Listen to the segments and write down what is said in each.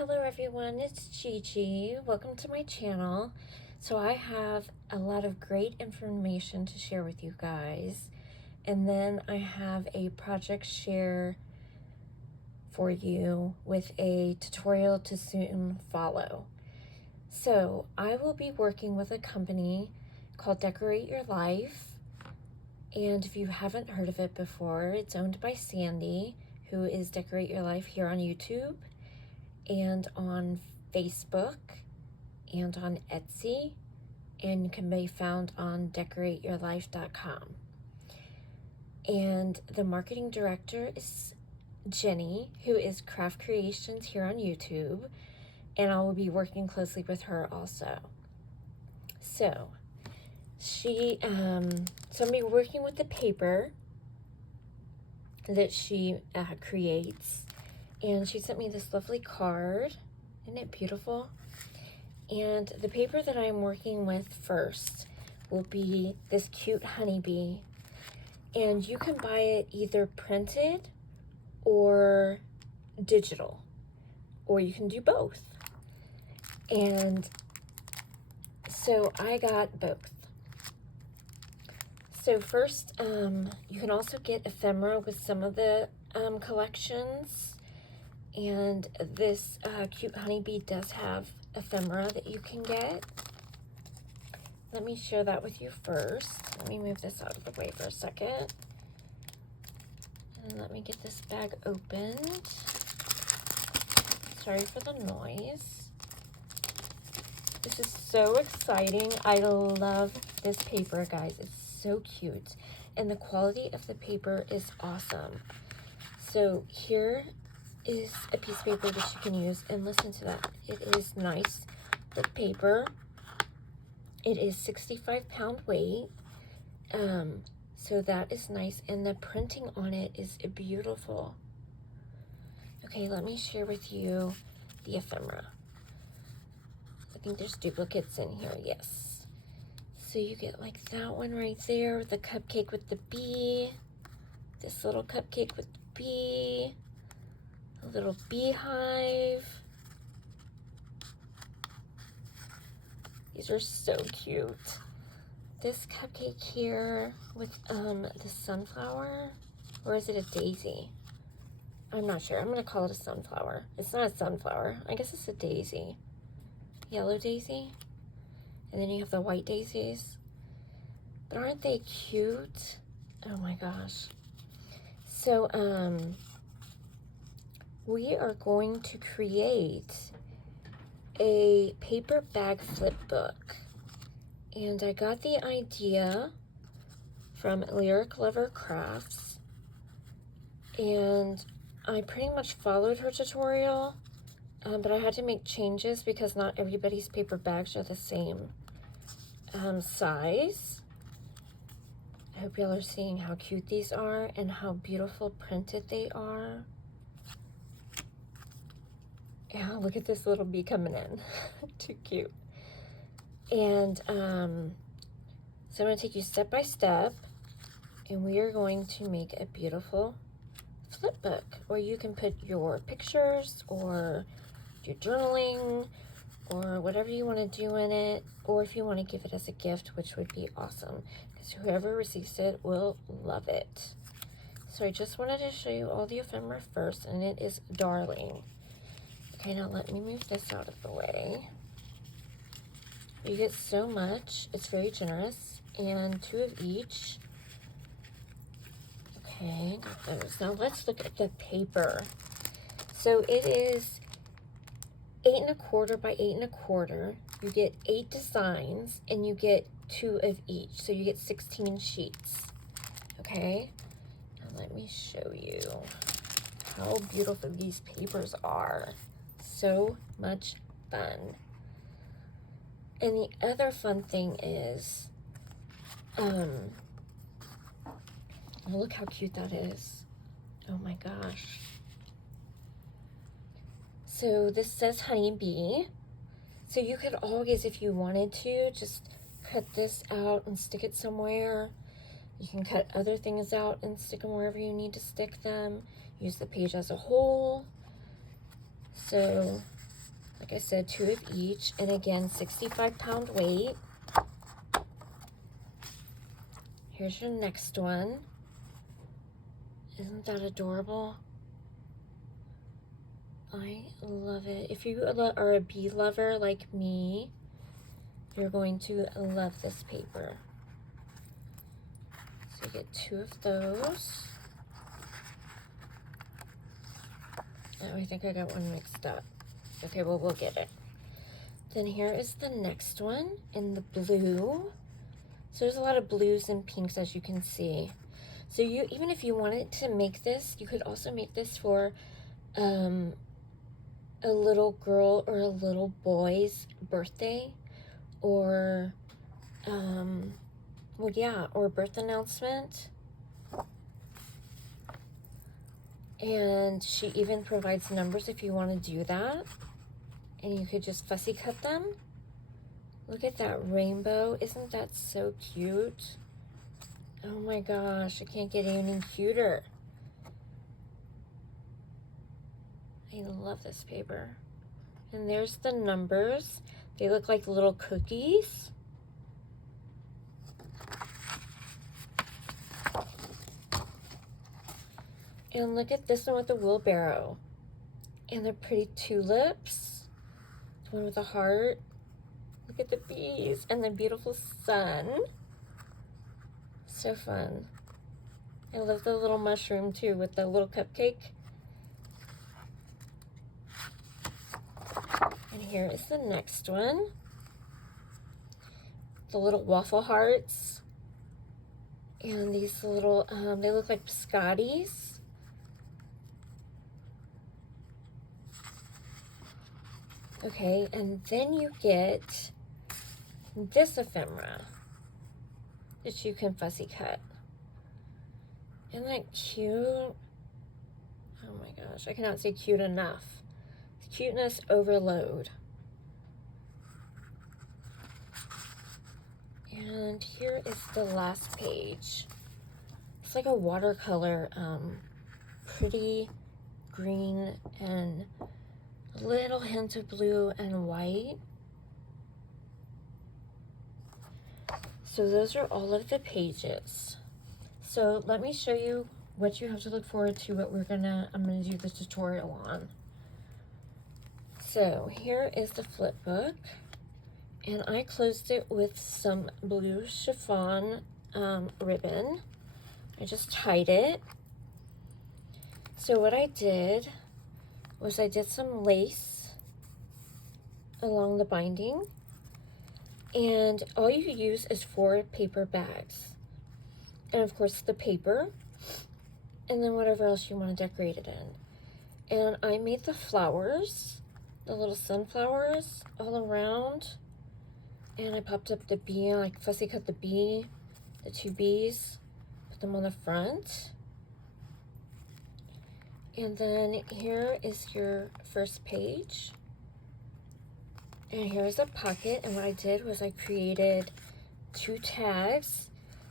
Hello everyone, it's Gigi. Welcome to my channel. So I have a lot of great information to share with you guys. And then I have a project share for you with a tutorial to soon follow. So I will be working with a company called Decorate Your Life. And if you haven't heard of it before, it's owned by Sandi, who is Decorate Your Life here on YouTube and on Facebook and on Etsy, and can be found on Decor8yourlife.com. And the marketing director is Jenni, who is Craft Creations here on YouTube, and I will be working closely with her also. So I'll be working with the paper that she creates. And she sent me this lovely card. Isn't it beautiful? And the paper that I'm working with first will be this cute honeybee. And you can buy it either printed or digital, or you can do both. And so I got both. So first, you can also get ephemera with some of the collections. And this cute honeybee does have ephemera that you can get. Let me share that with you first. Let me move this out of the way for a second. And let me get this bag opened. Sorry for the noise. This is so exciting. I love this paper, guys. It's so cute. And the quality of the paper is awesome. So here is a piece of paper that you can use, and listen to that. It is nice, thick paper. It is 65-pound weight, so that is nice, and the printing on it is beautiful. Okay, let me share with you the ephemera. I think there's duplicates in here, yes. So you get like that one right there, the cupcake with the bee, this little cupcake with the bee, a little beehive. These are so cute. This cupcake here with the sunflower, or is it a daisy? I'm not sure. I'm gonna call it a sunflower. It's not a sunflower. I guess it's a daisy. Yellow daisy. And then you have the white daisies. But aren't they cute? Oh my gosh. So we are going to create a paper bag flip book. And I got the idea from Lyric Lover Crafts. And I pretty much followed her tutorial, but I had to make changes because not everybody's paper bags are the same size. I hope y'all are seeing how cute these are and how beautiful printed they are. Yeah, look at this little bee coming in. Too cute. And so I'm going to take you step by step, and we are going to make a beautiful flip book where you can put your pictures or do journaling or whatever you want to do in it, or if you want to give it as a gift, which would be awesome because whoever receives it will love it. So I just wanted to show you all the ephemera first, and it is darling. Okay, now let me move this out of the way. You get so much. It's very generous, and 2 of each. Okay, got those. Now let's look at the paper. So it is 8 1/4 by 8 1/4. You get 8 designs, and you get 2 of each. So you get 16 sheets. Okay, now let me show you how beautiful these papers are. So much fun. And the other fun thing is, look how cute that is. Oh my gosh. So this says honeybee. So you could always, if you wanted to, just cut this out and stick it somewhere. You can cut other things out and stick them wherever you need to stick them. Use the page as a whole. So Like I said, 2 of each, and again, 65-pound weight. Here's your next one. Isn't that adorable? I love it. If you are a bee lover like me, you're going to love this paper. So you get 2 of those. Oh, I think I got one mixed up. Okay, well, we'll get it. Then here is the next one in the blue. So there's a lot of blues and pinks, as you can see. So you, even if you wanted to make this, you could also make this for a little girl or a little boy's birthday, or well, yeah, or birth announcement. And she even provides numbers if you want to do that. And you could just fussy cut them. Look at that rainbow. Isn't that so cute? Oh my gosh, I can't get any cuter. I love this paper. And there's the numbers. They look like little cookies. And look at this one with the wheelbarrow. And the pretty tulips. The one with the heart. Look at the bees and the beautiful sun. So fun. I love the little mushroom too with the little cupcake. And here is the next one. The little waffle hearts. And these little, they look like biscottis. Okay, and then you get this ephemera that you can fussy cut. Isn't that cute? Oh my gosh, I cannot say cute enough. Cuteness overload. And here is the last page. It's like a watercolor, pretty green and a little hint of blue and white. So those are all of the pages. So let me show you what you have to look forward to, what I'm gonna do the tutorial on. So here is the flip book, and I closed it with some blue chiffon ribbon. I just tied it. So what I did was I did some lace along the binding, and all you use is 4 paper bags. And of course the paper, and then whatever else you want to decorate it in. And I made the flowers, the little sunflowers all around, and I popped up the bee, I fussy cut the bee, the 2 bees, put them on the front. And then here is your first page. And here's a pocket, and what I did was I created 2 tags,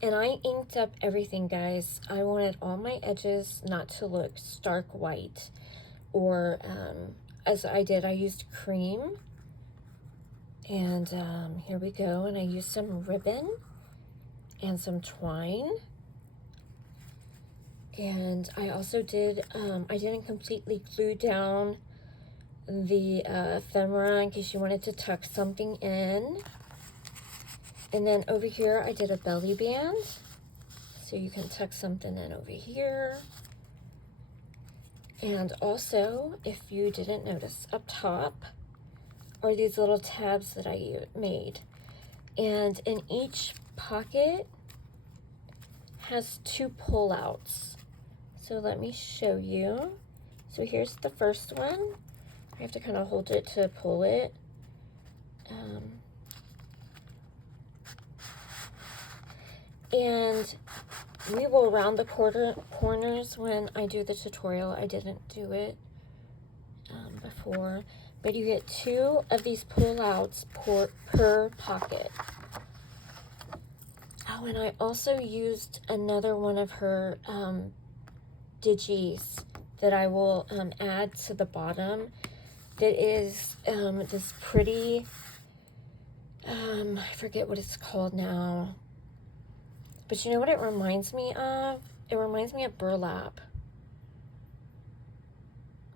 and I inked up everything, guys. I wanted all my edges not to look stark white, or as I did, I used cream. And here we go, and I used some ribbon and some twine. And I also did, I didn't completely glue down the ephemera in case you wanted to tuck something in. And then over here I did a belly band, so you can tuck something in over here. And also, if you didn't notice, up top are these little tabs that I made, and in each pocket has 2 pull-outs. So let me show you. So here's the first one. I have to kind of hold it to pull it. And we will round the corners when I do the tutorial. I didn't do it before, but you get 2 of these pull-outs per pocket. Oh, and I also used another one of her Digis that I will add to the bottom. that is this pretty, I forget what it's called now. But you know what it reminds me of? It reminds me of burlap.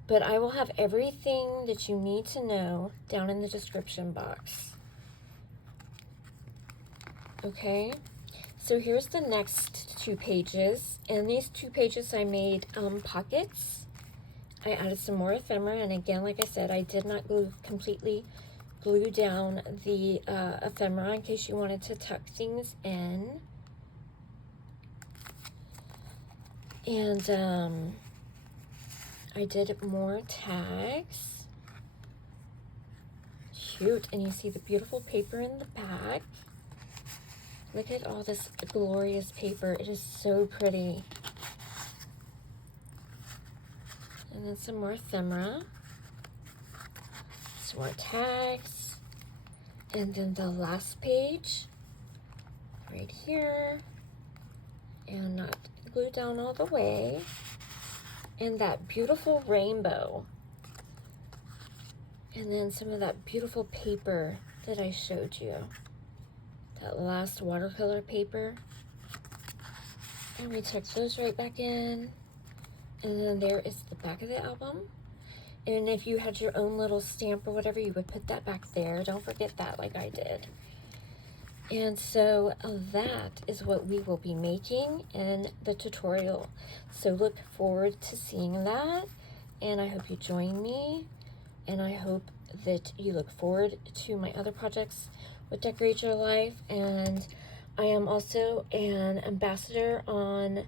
But I will have everything that you need to know down in the description box. Okay, so here's the next 2 pages. And these 2 pages I made pockets. I added some more ephemera, and again, like I said, I did not completely glue down the ephemera in case you wanted to tuck things in. And I did more tags. Cute, and you see the beautiful paper in the back. Look at all this glorious paper. It is so pretty. And then some more ephemera. Some more tags. And then the last page right here. And not glued down all the way. And that beautiful rainbow. And then some of that beautiful paper that I showed you. That last watercolor paper. And we tuck those right back in. And then there is the back of the album. And if you had your own little stamp or whatever, you would put that back there. Don't forget that, like I did. And so that is what we will be making in the tutorial. So look forward to seeing that. And I hope you join me. And I hope that you look forward to my other projects with Decorate Your Life. And I am also an ambassador on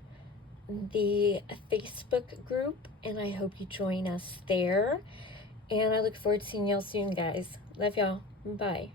the Facebook group, and I hope you join us there. And I look forward to seeing y'all soon, guys. Love y'all. Bye.